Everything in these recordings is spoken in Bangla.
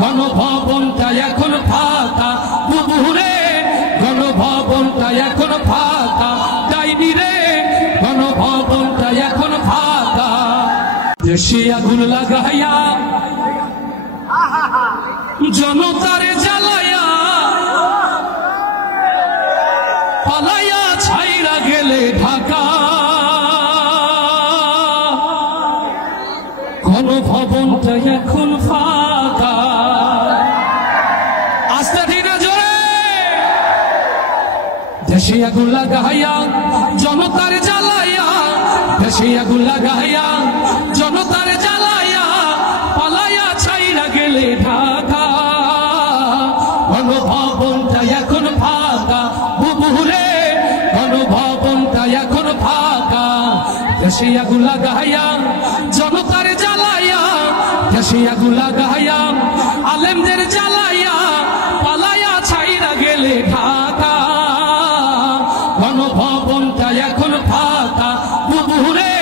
গণভবনটা এখন ফাঁকা বুবুরে, গণভবনটা এখন ফাঁকা ডাইনি রে, গণভবনটা এখন ফাঁকা। দেশে আগুন লাগাইয়া জনতারে জ্বালাইয়া পালাইয়া ছাইরা গেলে ঢাকা, গণভবনটা এখন ফাঁকা। আস্তে ধীরে জোরে। দেশে আগুন লাগাইয়া জনতারে জ্বালাইয়া, দেশে আগুন লাগাইয়া জনতারে জ্বালাইয়া পালাইয়া ছাইরা গেলে ঢাকা, গণভবনটা এখন ফাঁকা বুবুরে, গণভবনটা এখন ফাঁকা। দেশে আগুন লাগাইয়া জনতারে জ্বালাইয়া, দেশে আগুন লাগাইয়া আলেমদের জ্বালাইয়া পালাইয়া ছাইরা গেলে ঢাকা, গণভবনটা এখন ফাঁকা বুবুরে,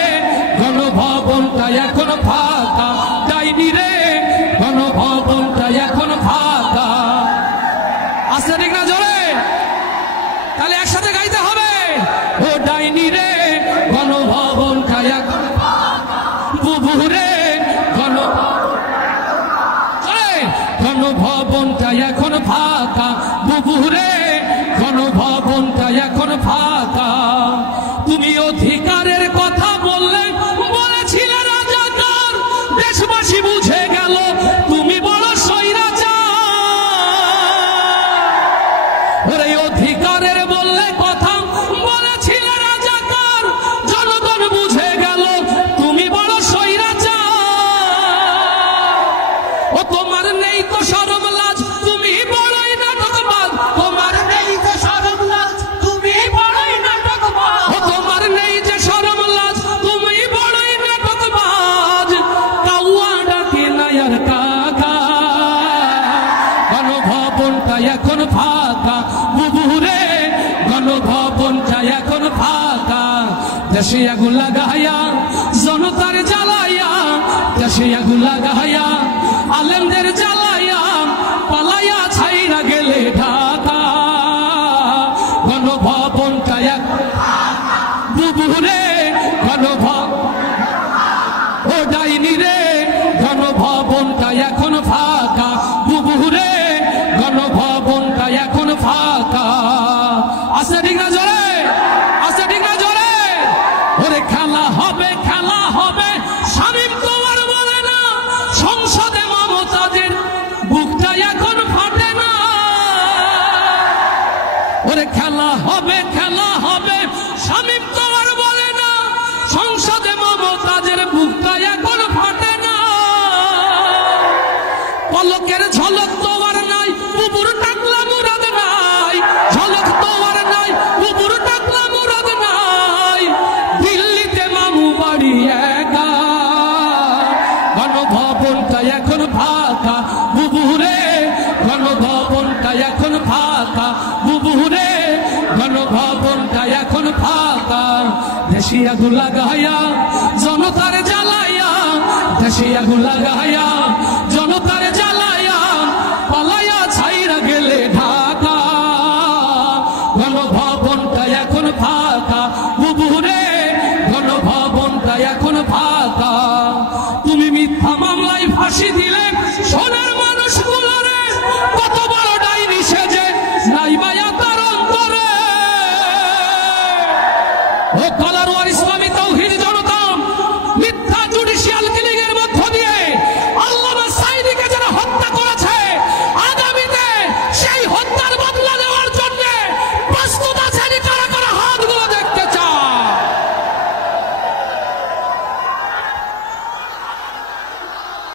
গণভবনটা এখন ফাঁকা ডাইনি রে, গণভবনটা এখন ফাঁকা। আসলে ঠিক না জোরে? তাহলে একসাথে গাইতে হবে। ও ডাইনি রে গণভবনটা এখন বুবুরে, গণভবনটা এখন ফাঁকা বুবুরে, গণভবনটা এখন ফাঁকা। তুমি অধিকারের কথা বললে বলেছিলে রাজাকার, দেশবাসী বুঝে গেল তুমি বড় স্বৈরাচার। ওরে অধিকারের বললে কথা বলেছিলে রাজাকার, জনগণ বুঝে গেল তুমি বড় স্বৈরাচার। ও তোমার নেই তো শরম লাজ, তুমি বড়ই নাটকবাজ, তোমার নেই তো শরম লাজ, তুমি বড়ই নাটকবাজ। ও তোমার নেই যে শরম লাজ, তুমি বড়ই নাটকবাজ। কাউয়া ডাকে নায়ার কাকা, গণভবনটা এখন ফাঁকা বুবুরে, গণভবনটা এখন ফাঁকা। দেশে আগুন লাগাইয়া জনতার জ্বালাইয়া, দেশে আগুন লাগাইয়া আলেমদের জ্বালাইয়া পালাইয়া ছাইরা গেলে ঢাকা, গণভবনটা এখন বুবুরে, গণভবন ও ডাইনি রে, গণভবনটা এখন ফাঁকা বুবুরে, গণভবনটা এখন ফাঁকা। আসে ঠিক না জোরে? আসে ঠিক না জোরে? ওরে খেলা হবে, খেলা হবে শামীম তোমার বলে না, সংসদে মমতাজের বুকটা এখন ফাটে না। ওরে খেলা হবে, খেলা হবে শামীম তোমার বলে না, সংসদে মমতাজের বুকটা এখন ফাটে না। পলকের ঝলক তোমার নাই, বুবুর টাকলা মুরাদ নাই, ঝলক তোমার নাই, বুবুর টাকলা মুরাদ নাই। দিল্লিতে মামু বাড়ি একা, গণভবনটা এখন ফাঁকা বুবুরে, গণভবনটা এখন ফাঁকা বুবুরে, গণভবনটা এখন ফাঁকা। দেশে আগুন লাগাইয়া জনতারে জ্বালাইয়া, দেশে আগুন লাগাইয়া জনতারে জ্বালাইয়া পালাইয়া ছাইরা গেলে ঢাকা, গণভবনটা এখন ফাঁকা বুবুরে, গণভবনটা এখন ফাঁকা। তুমি মিথ্যা মামলায় ফাঁসি দিলে সোনার মানুষগুলোরে, কত বড় ডাইনি সেজে নাই মায়া তার অন্তরে। ও কলারওয়ার ইসলামী তাওহীদ